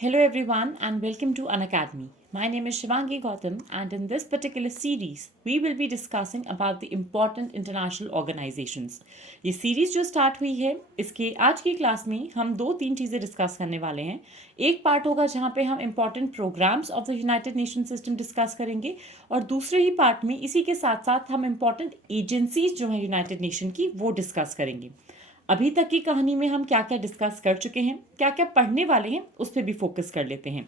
Hello, everyone, and welcome to Unacademy. My name is Shivangi Gautam, and in this particular series, we will be discussing about the important international organizations. ये series जो start हुई है, इसके आज की class में हम दो तीन चीज़ें डिस्कस करने वाले हैं. एक पार्ट होगा जहाँ पे हम important programmes of the United Nation system discuss करेंगे, और दूसरे ही पार्ट में इसी के साथ साथ हम इंपॉर्टेंट एजेंसीज जो हैं यूनाइटेड नेशन की वो डिस्कस करेंगे. अभी तक की कहानी में हम क्या क्या डिस्कस कर चुके हैं, क्या क्या पढ़ने वाले हैं, उस पर भी फोकस कर लेते हैं.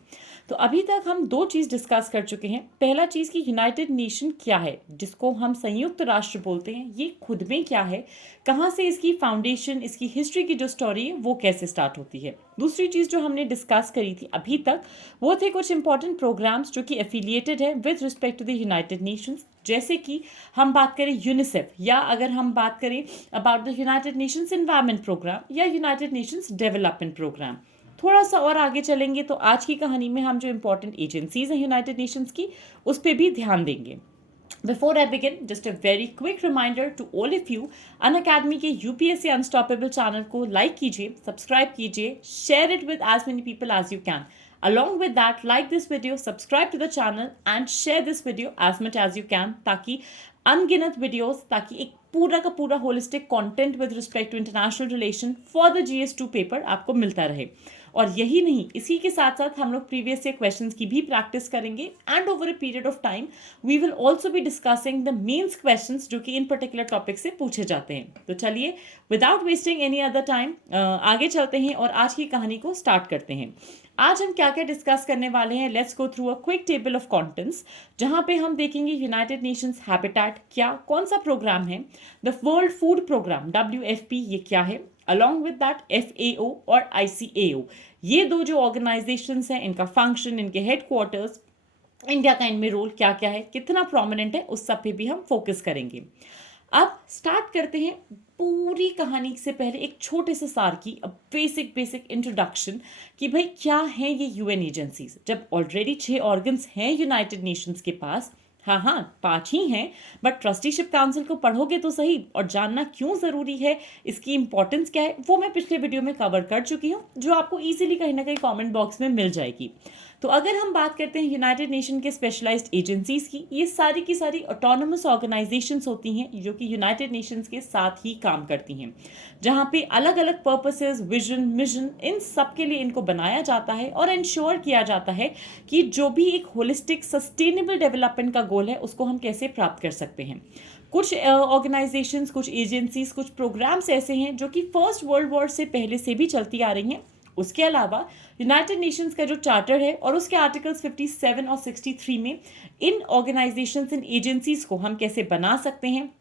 तो अभी तक हम दो चीज़ डिस्कस कर चुके हैं. पहला चीज़ कि यूनाइटेड नेशन क्या है, जिसको हम संयुक्त राष्ट्र बोलते हैं, ये खुद में क्या है, कहाँ से इसकी फाउंडेशन, इसकी हिस्ट्री की जो स्टोरी है वो कैसे स्टार्ट होती है. दूसरी चीज़ जो हमने डिस्कस करी थी अभी तक वो थे कुछ इंपॉर्टेंट प्रोग्राम्स जो कि एफिलिएटेड है with respect to the United Nations. जैसे कि हम बात करें यूनिसेफ, या अगर हम बात करें about the United Nations environment programme या यूनाइटेड नेशंस डेवलपमेंट प्रोग्राम. थोड़ा सा और आगे चलेंगे तो आज की कहानी में हम जो इंपॉर्टेंट एजेंसीज हैं यूनाइटेड नेशंस की उस पर भी ध्यान देंगे. Before I begin, just a very quick reminder to all of you, Unacademy के UPSC Unstoppable चैनल को लाइक कीजिए, सब्सक्राइब कीजिए, share it with as many people as you can. Along with that, like this video, subscribe to the channel and share this video as much as you can, ताकि अनगिनत videos, ताकि एक पूरा का पूरा holistic content with respect to international relation for the GS2 paper आपको मिलता रहे. और यही नहीं, इसी के साथ साथ हम लोग प्रीवियस ईयर क्वेश्चंस की भी प्रैक्टिस करेंगे, and over a period of time we will also be discussing the mains questions जो कि इन पर्टिकुलर टॉपिक से पूछे जाते हैं. तो चलिए, without wasting any other time आगे चलते हैं और आज की कहानी को स्टार्ट करते हैं. आज हम क्या क्या डिस्कस करने वाले हैं, let's go through a quick table of contents, जहां पे हम देखेंगे यूनाइटेड नेशंस हैबिटेट क्या, कौन सा प्रोग्राम है, the world food programme WFP ये क्या है, अलॉन्ग विद दैट FAO और ICAO, ये दो जो ऑर्गेनाइजेशंस हैं, इनका फंक्शन, इनके हेडक्वार्टर्स, इंडिया का इनमें रोल क्या क्या है, कितना प्रोमिनेंट है, उस सब पे भी हम फोकस करेंगे. अब स्टार्ट करते हैं पूरी कहानी से पहले एक छोटे से सार की बेसिक इंट्रोडक्शन कि भाई क्या है ये UN एजेंसीज. जब ऑलरेडी 6 ऑर्गन्स हैं यूनाइटेड नेशंस के पास, हाँ 5 ही हैं, बट ट्रस्टीशिप काउंसिल को पढ़ोगे तो सही, और जानना क्यों ज़रूरी है, इसकी इंपॉर्टेंस क्या है, वो मैं पिछले वीडियो में कवर कर चुकी हूँ, जो आपको इजीली कहीं ना कहीं कमेंट बॉक्स में मिल जाएगी. तो अगर हम बात करते हैं यूनाइटेड नेशन के स्पेशलाइज्ड एजेंसीज की, ये सारी की सारी ऑटोनोमस ऑर्गेनाइजेशंस होती हैं जो कि यूनाइटेड नेशंस के साथ ही काम करती हैं, जहाँ पे अलग अलग पर्पसेस, विजन, मिशन, इन सब के लिए इनको बनाया जाता है और इंश्योर किया जाता है कि जो भी एक होलिस्टिक सस्टेनेबल डेवलपमेंट का गोल है उसको हम कैसे प्राप्त कर सकते हैं. कुछ ऑर्गेनाइजेशंस, कुछ एजेंसीज, कुछ प्रोग्राम्स ऐसे हैं जो कि फर्स्ट वर्ल्ड वॉर से पहले से भी चलती आ रही हैं. उसके अलावा यूनाइटेड नेशंस का जो चार्टर है और उसके आर्टिकल्स 57 और 63 में इन ऑर्गेनाइजेशंस, इन एजेंसीज को हम कैसे बना सकते हैं,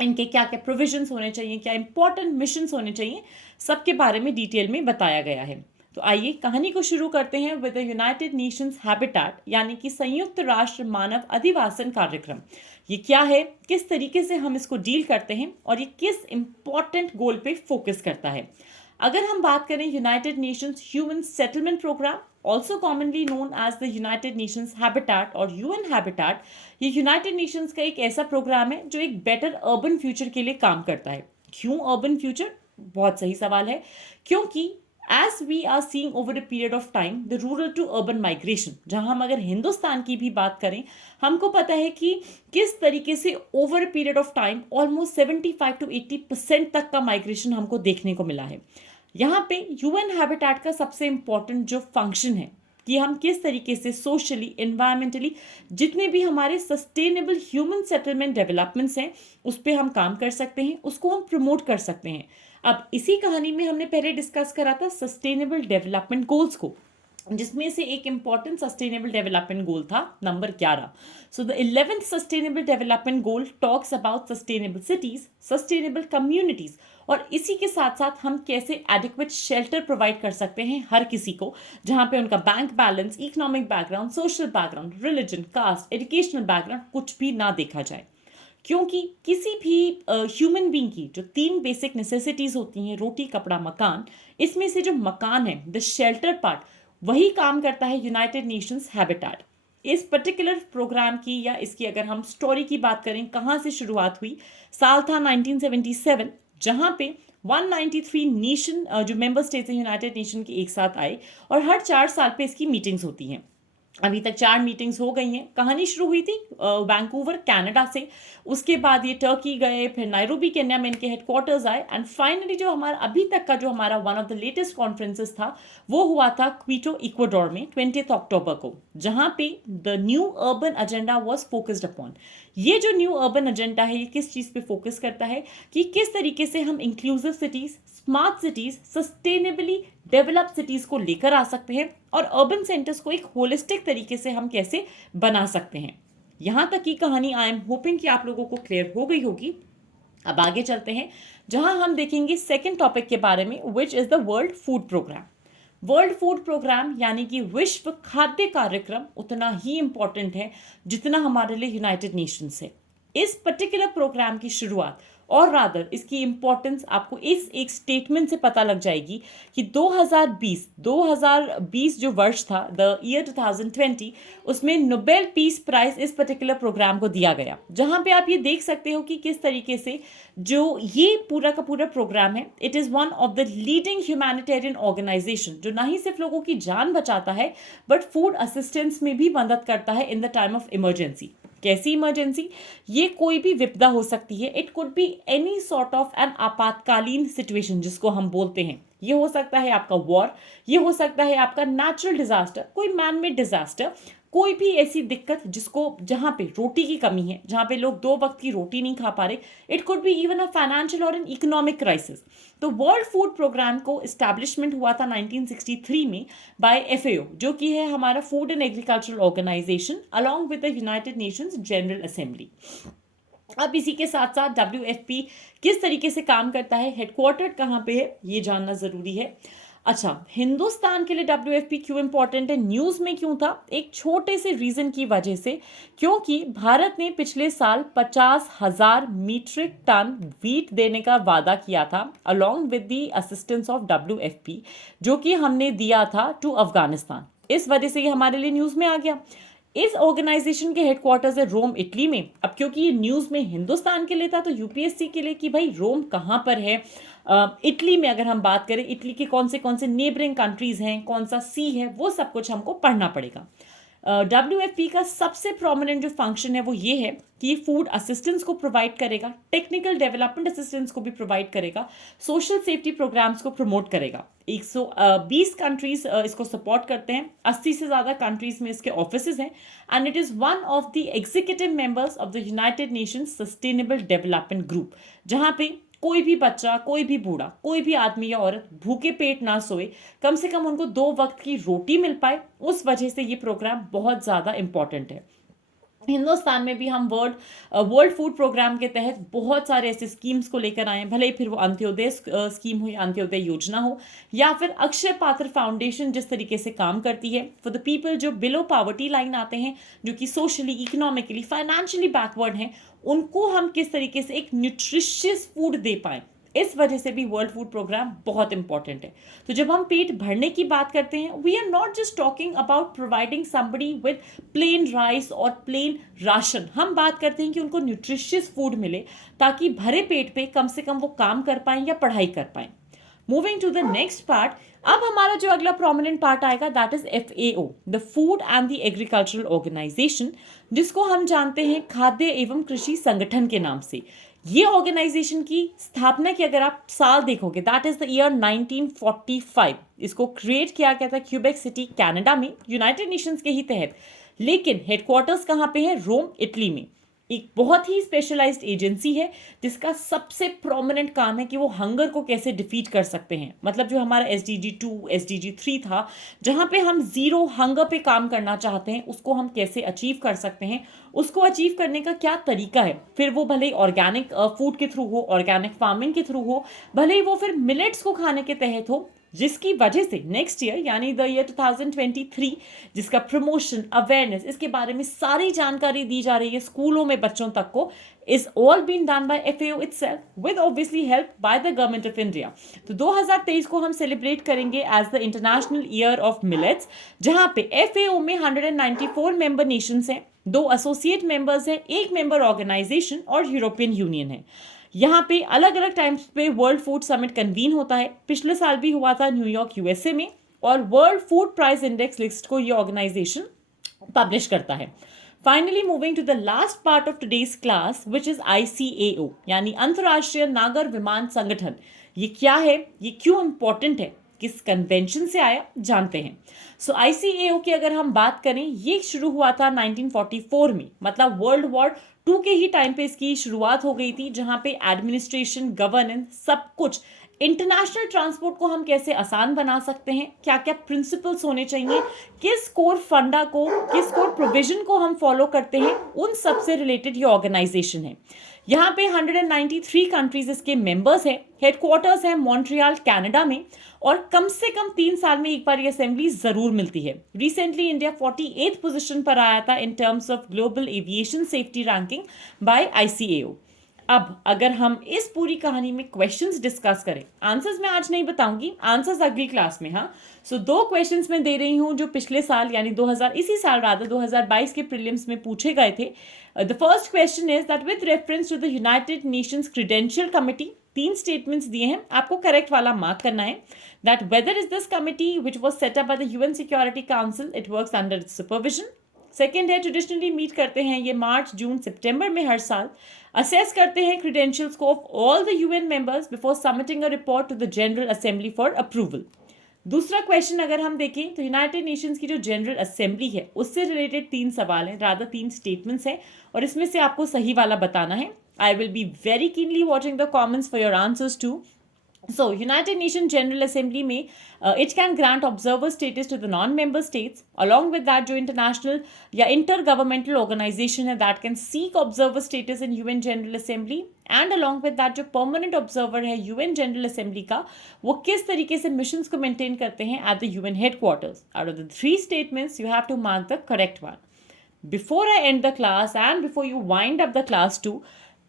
इनके क्या क्या प्रोविजंस होने चाहिए, क्या इंपॉर्टेंट मिशंस होने चाहिए, सबके बारे में डिटेल में बताया गया है. तो आइए कहानी को शुरू करते हैं with the United Nations habitat, यानी कि संयुक्त राष्ट्र मानव अधिवासन कार्यक्रम. ये क्या है, किस तरीके से हम इसको डील करते हैं, और ये किस इंपॉर्टेंट गोल पे फोकस करता है. अगर हम बात करें United Nations human settlement programme, also commonly known as the United Nations habitat और UN हैबिटेट, ये यूनाइटेड नेशंस का एक ऐसा प्रोग्राम है जो एक बेटर अर्बन फ्यूचर के लिए काम करता है. क्यों अर्बन फ्यूचर? बहुत सही सवाल है. क्योंकि as we are seeing over a period of time the rural to urban migration, जहां हम अगर हिंदुस्तान की भी बात करें, हमको पता है कि किस तरीके से over a period of time almost 75 to 80% तक का माइग्रेशन हमको देखने को मिला है. यहाँ पे UN हैबिटेट का सबसे इंपॉर्टेंट जो फंक्शन है कि हम किस तरीके से सोशली, एनवायरमेंटली जितने भी हमारे सस्टेनेबल ह्यूमन सेटलमेंट डेवलपमेंट्स हैं उस पर हम काम कर सकते हैं, उसको हम प्रमोट कर सकते हैं. अब इसी कहानी में हमने पहले डिस्कस करा था सस्टेनेबल डेवलपमेंट गोल्स को, जिसमें से एक इंपॉर्टेंट सस्टेनेबल डेवलपमेंट गोल था number 11. So the 11th sustainable development goal talks about sustainable cities, sustainable communities, और इसी के साथ साथ हम कैसे एडिक्वेट शेल्टर प्रोवाइड कर सकते हैं हर किसी को, जहां पे उनका bank balance, economic background, social background, religion, caste, educational background कुछ भी ना देखा जाए. क्योंकि किसी भी ह्यूमन बीइंग की जो 3 बेसिक नेसेसिटीज होती हैं, रोटी, कपड़ा, मकान, इसमें से जो मकान है, द शेल्टर पार्ट, वही काम करता है यूनाइटेड नेशंस हैबिटेट. इस पर्टिकुलर प्रोग्राम की या इसकी अगर हम स्टोरी की बात करें, कहाँ से शुरुआत हुई, साल था 1977, जहाँ पे 193 नेशन जो मेंबर स्टेट्स हैं यूनाइटेड नेशन के एक साथ आए और हर 4 साल पे इसकी मीटिंग्स होती हैं। अभी तक 4 मीटिंग्स हो गई हैं। कहानी शुरू हुई थी वैंकूवर कनाडा से, उसके बाद ये टर्की गए, फिर नायरोबी केन्या में इनके हेडक्वार्टर्स आए एंड फाइनली जो हमारा अभी तक का जो हमारा one of the latest conferences था वो हुआ था क्विटो इक्वाडोर में 20 अक्टूबर को, जहां पे the new urban agenda was focused upon. ये जो न्यू अर्बन एजेंडा है ये किस चीज़ पे फोकस करता है कि किस तरीके से हम inclusive cities, smart cities, sustainably develop cities को लेकर आ सकते हैं और अर्बन सेंटर्स को एक होलिस्टिक तरीके से हम कैसे बना सकते हैं। यहाँ तक की कहानी आई एम होपिंग कि आप लोगों को क्लियर हो गई होगी। अब आगे चलते हैं जहां हम देखेंगे सेकेंड टॉपिक के बारे में, which is the world food programme. World food programme यानी कि विश्व खाद्य कार्यक्रम उतना ही इंपॉर्टेंट है जितना हमारे लिए यूनाइटेड नेशंस है। इस पर्टिकुलर प्रोग्राम की शुरुआत और रादर इसकी इंपॉर्टेंस आपको इस एक स्टेटमेंट से पता लग जाएगी कि 2020 जो वर्ष था, द ईयर 2020, उसमें नोबेल पीस प्राइज इस पर्टिकुलर प्रोग्राम को दिया गया, जहां पे आप ये देख सकते हो कि किस तरीके से जो ये पूरा का पूरा प्रोग्राम है, it is one of the leading humanitarian organisation जो ना ही सिर्फ लोगों की जान बचाता है बट फूड असिस्टेंस में भी मदद करता है in the time of emergency. कैसी इमरजेंसी? ये कोई भी विपदा हो सकती है। It could be any sort of an आपातकालीन सिचुएशन जिसको हम बोलते हैं। ये हो सकता है आपका वॉर, ये हो सकता है आपका नेचुरल डिजास्टर, कोई मैन मेड डिजास्टर, कोई भी ऐसी दिक्कत जिसको जहाँ पे रोटी की कमी है, जहाँ पे लोग 2 वक्त की रोटी नहीं खा पा रहे। It could be even a financial और एन इकोनॉमिक क्राइसिस। तो वर्ल्ड फूड प्रोग्राम को इस्टेब्लिशमेंट हुआ था 1963 में बाय FAO, जो कि है हमारा food and agricultural organisation along with the United Nations general assembly. अब इसी के साथ साथ WFP किस तरीके से काम करता है, हेडक्वार्टर्ड कहाँ पे है, ये जानना जरूरी है। अच्छा, हिंदुस्तान के लिए WFP क्यों इंपॉर्टेंट है, न्यूज़ में क्यों था? एक छोटे से रीज़न की वजह से, क्योंकि भारत ने पिछले साल 50,000 मीट्रिक टन वीट देने का वादा किया था along with the assistance of WFP, जो कि हमने दिया था टू अफगानिस्तान। इस वजह से ये हमारे लिए न्यूज़ में आ गया। इस ऑर्गेनाइजेशन के हेडक्वार्टर्स है रोम, इटली में। अब क्योंकि ये न्यूज़ में हिंदुस्तान के लिए था तो UPSC के लिए कि भाई रोम कहाँ पर है, इटली में अगर हम बात करें, इटली के कौन से नेबरिंग कंट्रीज़ हैं, कौन सा सी है, वो सब कुछ हमको पढ़ना पड़ेगा। WFP का सबसे प्रोमिनेंट जो फंक्शन है वो ये है कि ये फूड असिस्टेंस को प्रोवाइड करेगा, टेक्निकल डेवलपमेंट असिस्टेंस को भी प्रोवाइड करेगा, सोशल सेफ्टी प्रोग्राम्स को प्रमोट करेगा। 120 कंट्रीज इसको सपोर्ट करते हैं, 80 से ज़्यादा कंट्रीज में इसके ऑफिसेज हैं and it is one of the executive members of the United Nations sustainable development group, जहाँ पे कोई भी बच्चा, कोई भी बूढ़ा, कोई भी आदमी या औरत भूखे पेट ना सोए, कम से कम उनको 2 वक्त की रोटी मिल पाए। उस वजह से ये प्रोग्राम बहुत ज़्यादा इंपॉर्टेंट है। हिंदुस्तान में भी हम वर्ल्ड फूड प्रोग्राम के तहत बहुत सारे ऐसे स्कीम्स को लेकर आए हैं, भले ही फिर वो अंत्योदय स्कीम हो या अंत्योदय योजना हो या फिर अक्षय पात्र फाउंडेशन जिस तरीके से काम करती है फॉर द पीपल जो बिलो पॉवर्टी लाइन आते हैं, जो कि सोशली, इकोनॉमिकली, फाइनेंशियली बैकवर्ड हैं, उनको हम किस तरीके से एक न्यूट्रिशियस फूड दे पाएँ। इस वजह से भी वर्ल्ड फूड प्रोग्राम बहुत इंपॉर्टेंट है। तो जब हम पेट भरने की बात करते हैं, we are not just talking about providing somebody with plain rice और प्लेन राशन। हम बात करते हैं कि उनको न्यूट्रिशियस फूड मिले ताकि भरे पेट पे कम से कम वो काम कर पाएं या पढ़ाई कर पाएं। Moving to the next part, अब हमारा जो अगला प्रोमिनेंट पार्ट आएगा that is FAO, the food and the agricultural organisation, जिसको हम जानते हैं खाद्य एवं कृषि संगठन के नाम से। ये ऑर्गेनाइजेशन की स्थापना की अगर आप साल देखोगे, दैट इज द ईयर 1945। इसको क्रिएट किया गया था क्यूबेक सिटी कनाडा में, यूनाइटेड नेशंस के ही तहत, लेकिन हेडक्वार्टर्स कहाँ पे है? रोम, इटली में। एक बहुत ही स्पेशलाइज्ड एजेंसी है जिसका सबसे प्रोमिनेंट काम है कि वो हंगर को कैसे डिफीट कर सकते हैं। मतलब जो हमारा SDG 2, SDG 3 था, जहाँ पे हम जीरो हंगर पे काम करना चाहते हैं, उसको हम कैसे अचीव कर सकते हैं, उसको अचीव करने का क्या तरीका है। फिर वो भले ही ऑर्गेनिक फूड के थ्रू हो, ऑर्गेनिक फार्मिंग के थ्रू हो, भले ही वो फिर मिलेट्स को खाने के तहत हो, जिसकी वजह से नेक्स्ट ईयर यानी द ईयर 2023 जिसका प्रमोशन, अवेयरनेस, इसके बारे में सारी जानकारी दी जा रही है स्कूलों में बच्चों तक को, is all been done by FAO itself with obviously help by the government of India। तो 2023 को हम सेलिब्रेट करेंगे as the international year of millets, जहां पे FAO में 194 मेंबर नेशंस हैं, 2 एसोसिएट मेंबर्स हैं, 1 मेंबर ऑर्गेनाइजेशन और यूरोपियन यूनियन है। यहाँ पे अलग अलग टाइम्स पे वर्ल्ड फूड समिट कन्वीन होता है। पिछले साल भी हुआ था न्यूयॉर्क यूएसए में, और world food price index list को ये ऑर्गेनाइजेशन पब्लिश करता है। Finally moving to the last part of today's class which is ICAO, यानी अंतर्राष्ट्रीय नागर विमान संगठन। ये क्या है, ये क्यों इंपॉर्टेंट है, किस कन्वेंशन से आया, जानते हैं। सो ICAO की अगर हम बात करें, ये शुरू हुआ था 1944 में, मतलब वर्ल्ड वॉर 2 के ही टाइम पे इसकी शुरुआत हो गई थी, जहां पे एडमिनिस्ट्रेशन, गवर्नेंस, सब कुछ, इंटरनेशनल ट्रांसपोर्ट को हम कैसे आसान बना सकते हैं, क्या क्या प्रिंसिपल्स होने चाहिए, किस कोर फंडा को, किस कोर प्रोविजन को हम फॉलो करते हैं, उन सब से रिलेटेड ये ऑर्गेनाइजेशन है। यहाँ पे 193 कंट्रीज इसके मेंबर्स हैं। हेडक्वार्टर्स है मॉन्ट्रियल कनाडा में, और कम से कम 3 साल में एक बार ये असेंबली जरूर मिलती है। रिसेंटली इंडिया 48th पोजीशन पर आया था in terms of global aviation safety ranking bye ICAO। अब अगर हम इस पूरी कहानी में क्वेश्चंस डिस्कस करें, आंसर्स मैं आज नहीं बताऊंगी, आंसर्स अगली क्लास में। हाँ, सो 2 क्वेश्चंस मैं दे रही हूं जो पिछले साल यानी 2022 के प्रीलिम्स में पूछे गए थे। The first question is that with reference to the United Nations credential committee, 3 statements दिए हैं, आपको करेक्ट वाला मार्क करना है। That whether is this committee which was set up by the UN security council, it works under its supervision. Second है traditionally meet करते हैं ये मार्च, जून, सितंबर में हर साल। असेस करते हैं क्रीडेंशियल्स को of all the UN members before submitting a report to the general assembly for approval. दूसरा क्वेश्चन अगर हम देखें तो यूनाइटेड नेशंस की जो जनरल असेंबली है उससे रिलेटेड 3 सवाल हैं, रादर 3 स्टेटमेंट्स हैं, और इसमें से आपको सही वाला बताना है। I will be very keenly watching the comments for your answers too. So, United Nations General Assembly में it can grant observer status to the non-member states. Along with that, जो international या intergovernmental organization है that can seek observer status in UN General Assembly, and along with that जो permanent observer है UN General Assembly का, वो किस तरीके से missions को maintain करते हैं at the UN headquarters. Out of the 3 statements, you have to mark the correct one. Before I end the class and before you wind up the class too,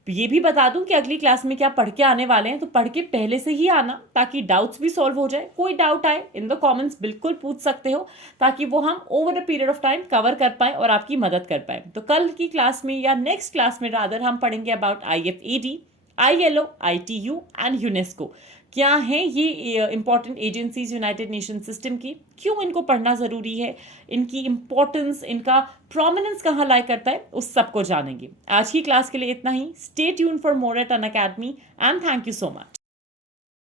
ये भी बता दूं कि अगली क्लास में क्या पढ़ के आने वाले हैं, तो पढ़ के पहले से ही आना ताकि डाउट्स भी सॉल्व हो जाए। कोई डाउट आए इन द कमेंट्स बिल्कुल पूछ सकते हो, ताकि वो हम over a period of time cover कर पाए और आपकी मदद कर पाए। तो कल की क्लास में या नेक्स्ट क्लास में रादर हम पढ़ेंगे about IFAD, ILO, ITU and UNESCO. क्या हैं ये important agencies United Nation system की, क्यों इनको पढ़ना ज़रूरी है, इनकी इंपॉर्टेंस, इनका प्रोमिनेंस कहाँ लाई करता है, उस सब को जानेंगे। आज की क्लास के लिए इतना ही। Stay tuned for more at Unacademy and thank you so much.